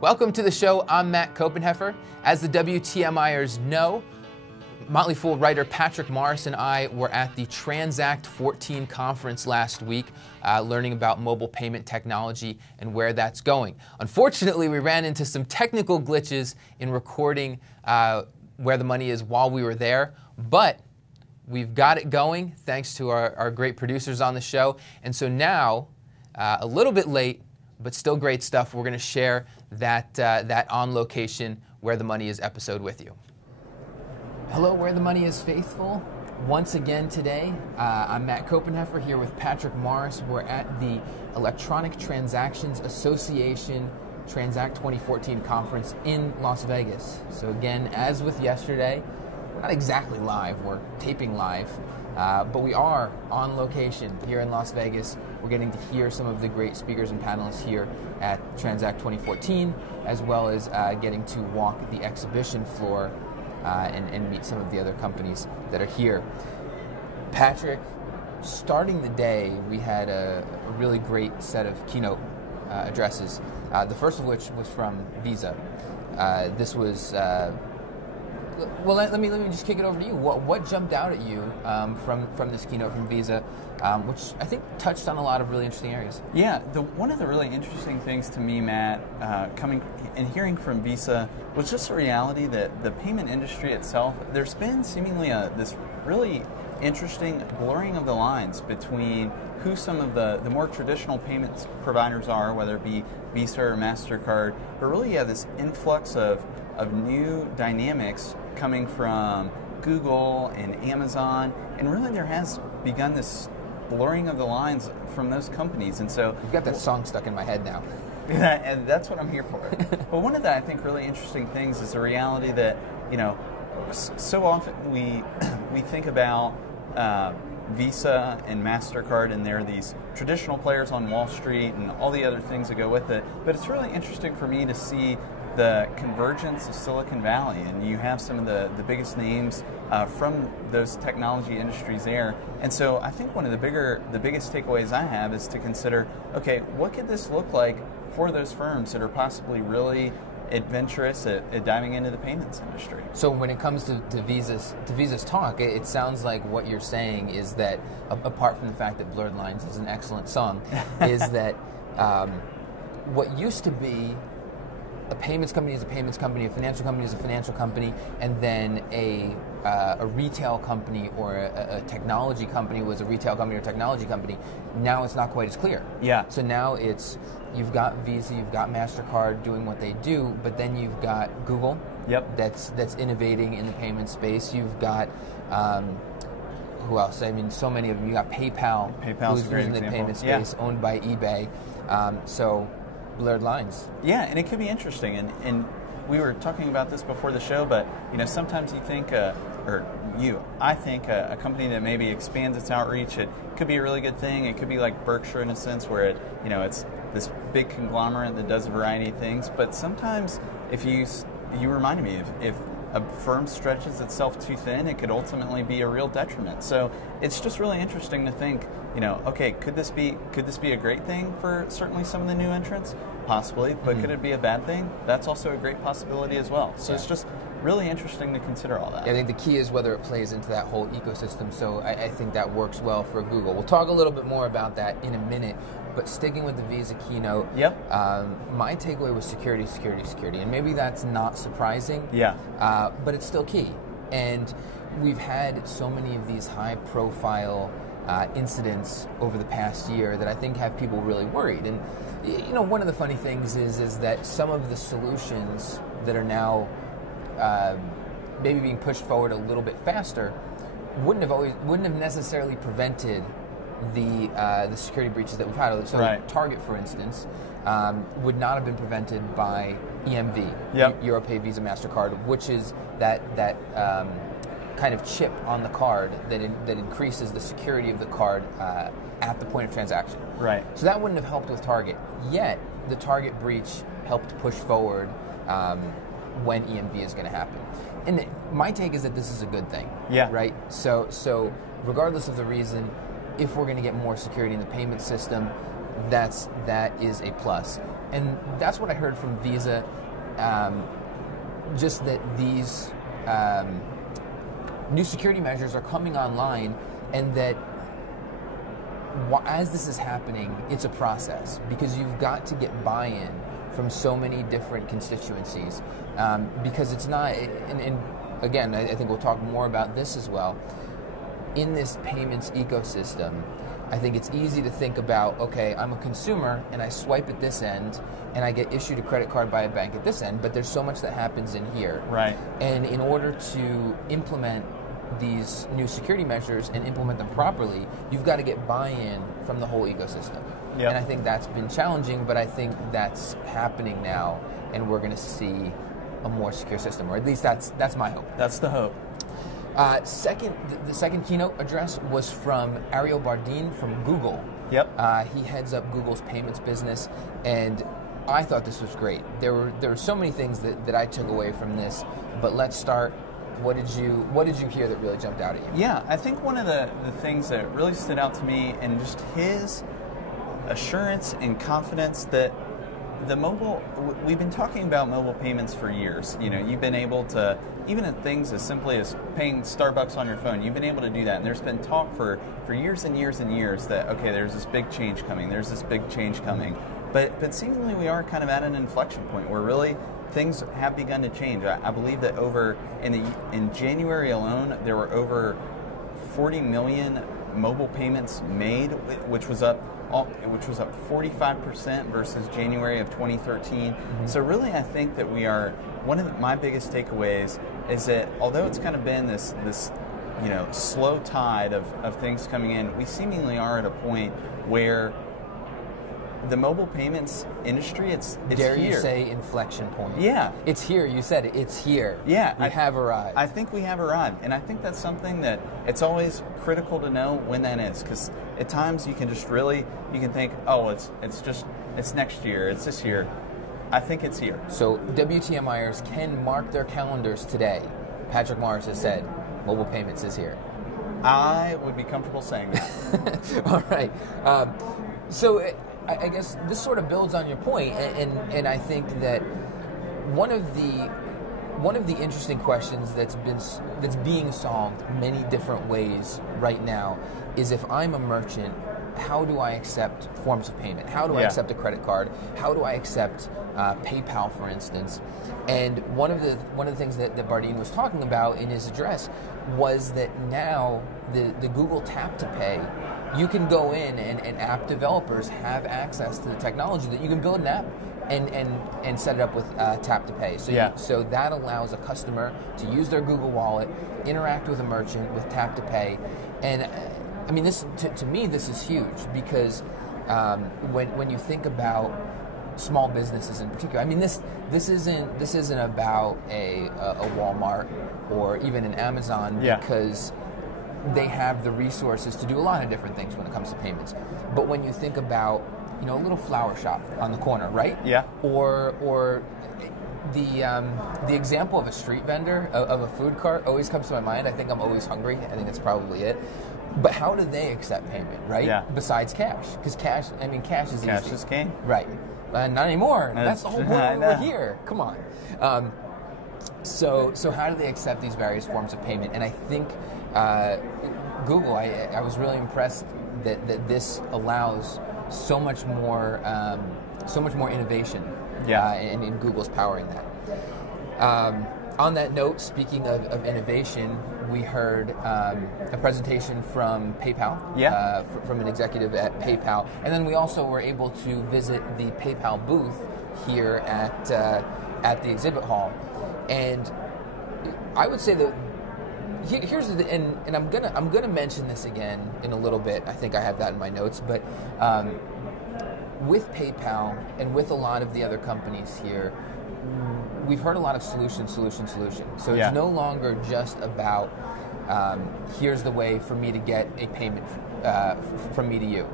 Welcome to the show. I'm Matt Copenheffer. As the WTMIers know, Motley Fool writer Patrick Morris and I were at the Transact 14 conference last week, learning about mobile payment technology and where that's going. Unfortunately, we ran into some technical glitches in recording where the money is while we were there, but we've got it going thanks to our great producers on the show. And so now, a little bit late, but still great stuff, we're going to share that On Location Where the Money Is episode with you. Hello, Where the Money Is faithful. Once again today, I'm Matt Copenheffer here with Patrick Morris. We're at the Electronic Transactions Association Transact 2014 conference in Las Vegas. So again, as with yesterday, we're not exactly live, we're taping live, but we are on location here in Las Vegas. We're getting to hear some of the great speakers and panelists here at Transact 2014, as well as getting to walk the exhibition floor and meet some of the other companies that are here. Patrick, starting the day, we had a really great set of keynote addresses, the first of which was from Visa. This was, well, let me just kick it over to you. What jumped out at you from this keynote from Visa, which I think touched on a lot of really interesting areas? Yeah, one of the really interesting things to me, Matt, coming and hearing from Visa was just the reality that the payment industry itself, there's been seemingly this really interesting blurring of the lines between who some of the more traditional payments providers are, whether it be Visa or MasterCard, but really you have this influx of new dynamics coming from Google and Amazon, and really there has begun this blurring of the lines from those companies. And so you've got that song stuck in my head now. And that's what I'm here for. But one of the, I think, really interesting things is the reality that, you know, so often we think about Visa and MasterCard, and they're these traditional players on Wall Street and all the other things that go with it. But it's really interesting for me to see the convergence of Silicon Valley, and you have some of the biggest names from those technology industries there. And so I think one of the biggest takeaways I have is to consider, okay, what could this look like for those firms that are possibly really adventurous at diving into the payments industry? So when it comes to Visa's talk, it sounds like what you're saying is that, apart from the fact that Blurred Lines is an excellent song, is that what used to be a payments company is a payments company, a financial company is a financial company, and then a retail company or a technology company was a retail company or technology company. Now it's not quite as clear. Yeah. So now you've got Visa, you've got MasterCard doing what they do, but then you've got Google. Yep. That's innovating in the payment space. You've got who else? I mean, so many of them. You got PayPal, who's in the payment space, owned by eBay. So blurred lines. Yeah, and it could be interesting. And we were talking about this before the show, but you know, sometimes you think, I think a company that maybe expands its outreach, it could be a really good thing. It could be like Berkshire in a sense, where it's this big conglomerate that does a variety of things. But sometimes, if you reminded me, if a firm stretches itself too thin, it could ultimately be a real detriment. So it's just really interesting to think, you know, okay, could this be a great thing for certainly some of the new entrants? Possibly, but could it be a bad thing? That's also a great possibility as well. So it's just really interesting to consider all that. Yeah, I think the key is whether it plays into that whole ecosystem. So I think that works well for Google. We'll talk a little bit more about that in a minute. But sticking with the Visa keynote, my takeaway was security, security, security. And maybe that's not surprising, but it's still key. And we've had so many of these high-profile incidents over the past year that I think have people really worried. And you know, one of the funny things is that some of the solutions that are now maybe being pushed forward a little bit faster wouldn't have necessarily prevented the security breaches that we've had. So Target, for instance, would not have been prevented by EMV, Europay, Visa, MasterCard, which is that kind of chip on the card that increases the security of the card at the point of transaction. Right. So that wouldn't have helped with Target. Yet the Target breach helped push forward when EMV is going to happen. And my take is that this is a good thing. Yeah. Right. So regardless of the reason, if we're going to get more security in the payment system, that is a plus. And that's what I heard from Visa, just that these new security measures are coming online, and that as this is happening, it's a process, because you've got to get buy-in from so many different constituencies, because it's not, and again, I think we'll talk more about this as well, in this payments ecosystem, I think it's easy to think about, okay, I'm a consumer and I swipe at this end and I get issued a credit card by a bank at this end, but there's so much that happens in here. Right. And in order to implement these new security measures and implement them properly, you've got to get buy-in from the whole ecosystem. Yep. And I think that's been challenging, but I think that's happening now, and we're going to see a more secure system, or at least that's my hope. That's the hope. The second keynote address was from Ariel Bardin from Google. Yep. He heads up Google's payments business, and I thought this was great. There were so many things that I took away from this, but let's start. What did you hear that really jumped out at you? Yeah, I think one of the things that really stood out to me, and just his assurance and confidence that we've been talking about mobile payments for years. You know, you've been able to, even at things as simply as paying Starbucks on your phone, you've been able to do that. And there's been talk for years and years and years that, okay, there's this big change coming, But seemingly we are kind of at an inflection point where really things have begun to change. I believe that in January alone, there were over 40 million mobile payments made, which was up 45% versus January of 2013. Mm-hmm. So really, I think that we are, one of my biggest takeaways is that although it's kind of been this slow tide of things coming in, we seemingly are at a point where the mobile payments industry, it's Dare here. You say inflection point? Yeah. It's here. You said it. It's here. Yeah. We have arrived. I think we have arrived. And I think that's something that it's always critical to know when that is. Because at times you can just really, you can think, oh, it's next year. It's this year. I think it's here. So WTMIers can mark their calendars today. Patrick Morris has said, mobile payments is here. I would be comfortable saying that. All right. So I guess this sort of builds on your point, and I think that one of the interesting questions that's being solved many different ways right now is, if I'm a merchant, how do I accept forms of payment? How do I accept a credit card? How do I accept PayPal, for instance? And one of the things that Bardin was talking about in his address was that now the Google Tap to Pay, you can go in and app developers have access to the technology that you can build an app and set it up with Tap to Pay. So that allows a customer to use their Google Wallet, interact with a merchant with Tap to Pay, and I mean, this to me this is huge, because when you think about small businesses in particular, I mean this isn't about a Walmart or even an Amazon, because they have the resources to do a lot of different things when it comes to payments. But when you think about, a little flower shop on the corner, right? Yeah. Or the example of a street vendor, of a food cart, always comes to my mind. I think I'm always hungry. I think that's probably it. But how do they accept payment, right? Yeah. Besides cash, because cash is Cash easy. is king. Right. Not anymore. That's the whole point. We're here. Come on. So how do they accept these various forms of payment? And I think Google, I was really impressed that this allows so much more innovation. And Google's powering that. On that note, speaking of innovation, we heard a presentation from PayPal, from an executive at PayPal, and then we also were able to visit the PayPal booth here at the exhibit hall. And I would say that here's the, and I'm gonna mention this again in a little bit. I think I have that in my notes, but with PayPal and with a lot of the other companies here, we've heard a lot of solution. So it's no longer just about here's the way for me to get a payment from me to you.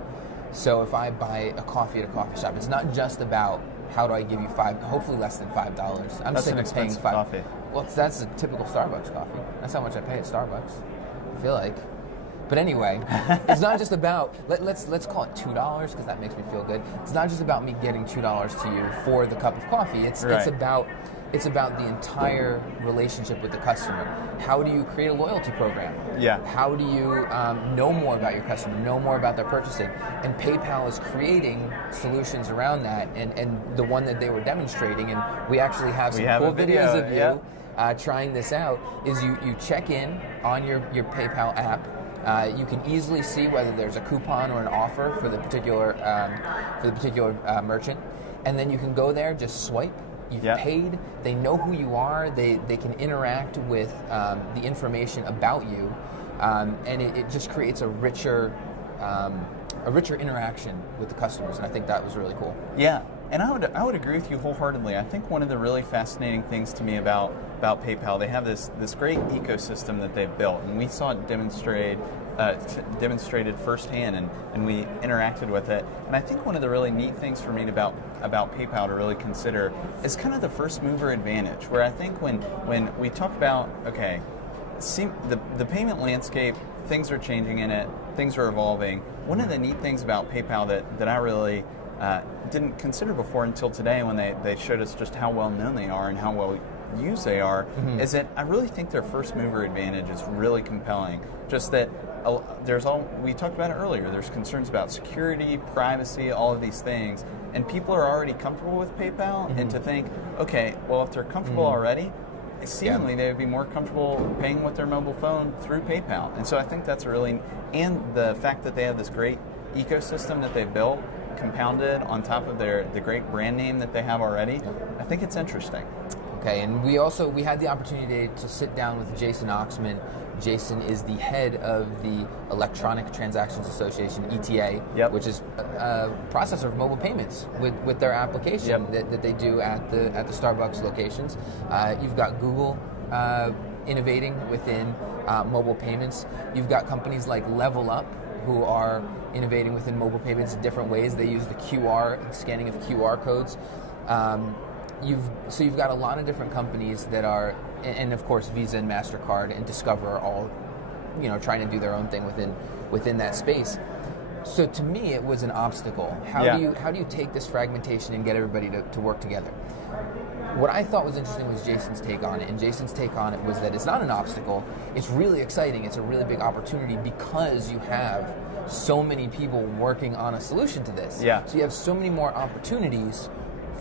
So if I buy a coffee at a coffee shop, it's not just about how do I give you hopefully less than $5. I'm sick of paying $5. Coffee. Well, that's a typical Starbucks coffee. That's how much I pay at Starbucks, I feel like. But anyway, it's not just about, let's call it $2 because that makes me feel good. It's not just about me getting $2 to you for the cup of coffee. It's about the entire relationship with the customer. How do you create a loyalty program? Yeah. How do you know more about your customer, know more about their purchasing? And PayPal is creating solutions around that, and the one that they were demonstrating, and we actually have some cool videos of you trying this out, is you check in on your PayPal app. You can easily see whether there's a coupon or an offer for the particular merchant, and then you can go there, just swipe. You've paid. They know who you are. They can interact with the information about you, and it just creates a richer interaction with the customers. And I think that was really cool. Yeah, and I would agree with you wholeheartedly. I think one of the really fascinating things to me about PayPal, they have this great ecosystem that they've built, and we saw it demonstrated firsthand, and we interacted with it. And I think one of the really neat things for me about PayPal to really consider is kind of the first mover advantage, where I think when we talk about, okay, the payment landscape, things are changing in it, things are evolving. One of the neat things about PayPal that I really didn't consider before until today, when they showed us just how well known they are and how well used they are, is that I really think their first mover advantage is really compelling. Just that we talked about it earlier, there's concerns about security, privacy, all of these things, and people are already comfortable with PayPal, and to think, okay, well, if they're comfortable already, seemingly they would be more comfortable paying with their mobile phone through PayPal. And so I think that's and the fact that they have this great ecosystem that they've built, compounded on top of the great brand name that they have already, I think it's interesting. Okay, and we had the opportunity to sit down with Jason Oxman. Jason is the head of the Electronic Transactions Association, ETA, which is a processor of mobile payments with their application that they do at the Starbucks locations. You've got Google innovating within mobile payments. You've got companies like Level Up, who are innovating within mobile payments in different ways. They use the scanning of QR codes. You've got a lot of different companies that are, and of course Visa and MasterCard and Discover are all, trying to do their own thing within that space. So to me, it was an obstacle. How do you take this fragmentation and get everybody to work together? What I thought was interesting was Jason's take on it, and Jason's take on it was that it's not an obstacle. It's really exciting. It's a really big opportunity because you have so many people working on a solution to this. Yeah. So you have so many more opportunities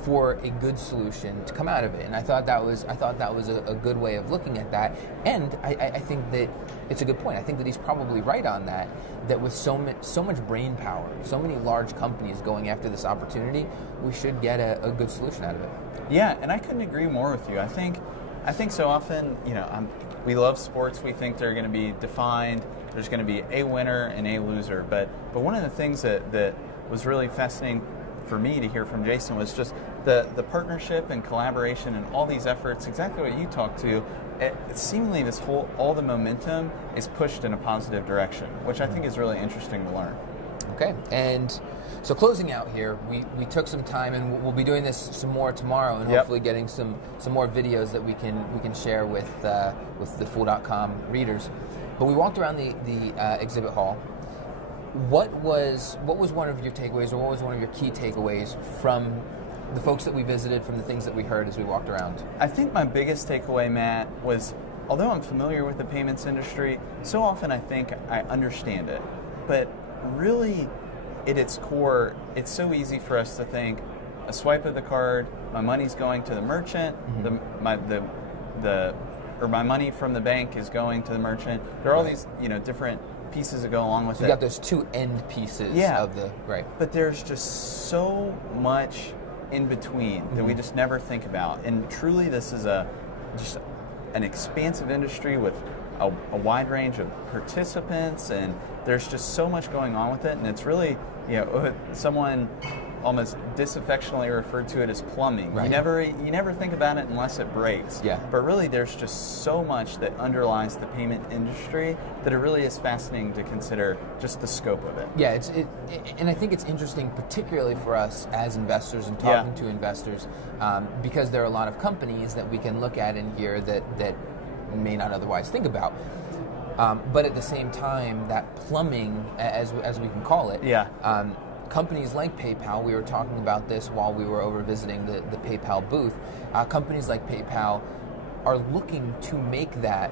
for a good solution to come out of it, and I thought that was a good way of looking at that. And I think that it's a good point. I think that he's probably right on that. That with so much brain power, so many large companies going after this opportunity, we should get a good solution out of it. Yeah, and I couldn't agree more with you. I think so often, we love sports. We think they're going to be defined. There's going to be a winner and a loser. But one of the things that was really fascinating for me to hear from Jason was just the partnership and collaboration and all these efforts, exactly what you talked to. Seemingly all the momentum is pushed in a positive direction, which I think is really interesting to learn. Okay, and so closing out here, we took some time, and we'll be doing this some more tomorrow, and hopefully getting some more videos that we can share with the Fool.com readers. But we walked around the exhibit hall. What was one of your takeaways, or what was one of your key takeaways from the folks that we visited, from the things that we heard as we walked around? I think my biggest takeaway, Matt, was, although I'm familiar with the payments industry, so often I think I understand it. But really, at its core, it's so easy for us to think, a swipe of the card, my money's going to the merchant, my money from the bank is going to the merchant. There are all these different pieces that go along with it. You got those two end pieces of the But there's just so much in between that we just never think about. And truly, this is just an expansive industry with a wide range of participants, and there's just so much going on with it. And it's really, someone almost disaffectionately referred to it as plumbing. Right. You never think about it unless it breaks. Yeah. But really, there's just so much that underlies the payment industry that it really is fascinating to consider just the scope of it. Yeah, and I think it's interesting, particularly for us as investors and talking to investors, because there are a lot of companies that we can look at in here that may not otherwise think about. But at the same time, that plumbing, as we can call it, companies like PayPal, we were talking about this while we were over visiting the PayPal booth, companies like PayPal are looking to make that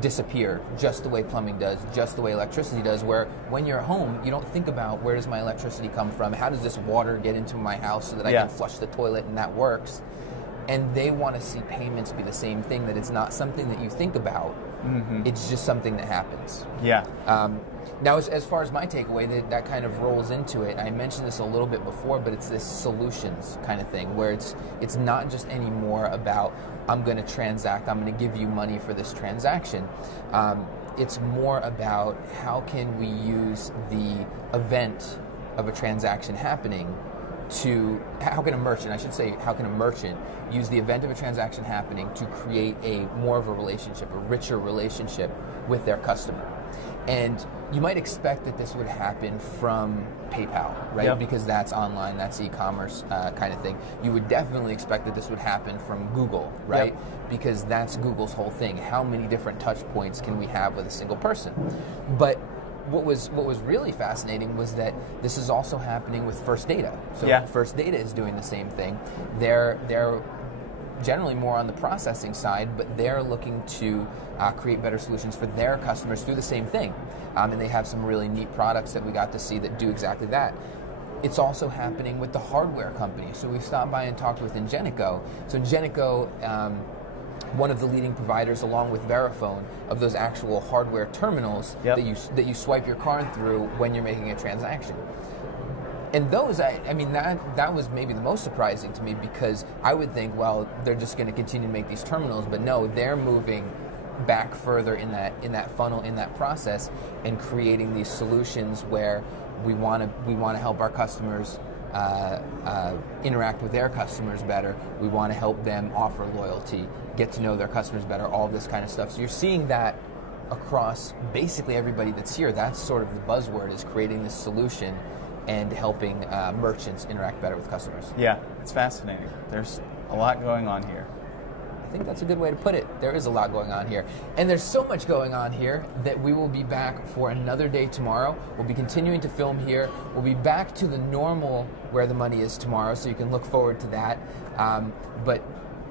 disappear just the way plumbing does, just the way electricity does, where when you're at home, you don't think about where does my electricity come from, how does this water get into my house so that I can flush the toilet and that works. And they want to see payments be the same thing, that it's not something that you think about, it's just something that happens. Now, as far as my takeaway, that kind of rolls into it. I mentioned this a little bit before, but it's this solutions kind of thing, where it's not just anymore about, I'm going to transact, I'm going to give you money for this transaction. It's more about how can we use the event of a transaction happening how can a merchant use the event of a transaction happening to create more of a relationship, a richer relationship with their customer. And you might expect that this would happen from PayPal, right? Because that's online, that's e-commerce kind of thing. You would definitely expect that this would happen from Google, right? Because that's Google's whole thing. How many different touch points can we have with a single person? But what was really fascinating was that this is also happening with First Data. So First Data is doing the same thing. They're generally more on the processing side, but they're looking to create better solutions for their customers through the same thing. And they have some really neat products that we got to see that do exactly that. It's also happening with the hardware companies. So we stopped by and talked with Ingenico. So Ingenico, one of the leading providers, along with Verifone, of those actual hardware terminals that you swipe your card through when you're making a transaction. And those, I mean, that was maybe the most surprising to me, because I would think, well, they're just going to continue to make these terminals, but no, they're moving back further in that funnel, in that process, and creating these solutions where we want to help our customers interact with their customers better. We want to help them offer loyalty, get to know their customers better, all this kind of stuff. So you're seeing that across basically everybody that's here. That's sort of the buzzword, is creating this solution and helping merchants interact better with customers. Yeah, it's fascinating. There's a lot going on here. I think that's a good way to put it. There is a lot going on here. And there's so much going on here that we will be back for another day tomorrow. We'll be continuing to film here. We'll be back to the normal Where the Money Is tomorrow, so you can look forward to that. But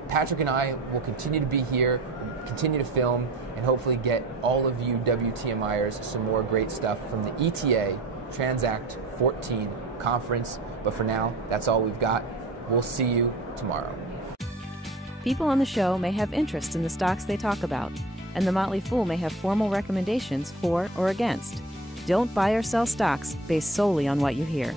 Patrick and I will continue to be here, continue to film, and hopefully get all of you WTMIers some more great stuff from the ETA Transact 14 conference. But for now, that's all we've got. We'll see you tomorrow. People on the show may have interest in the stocks they talk about, and the Motley Fool may have formal recommendations for or against. Don't buy or sell stocks based solely on what you hear.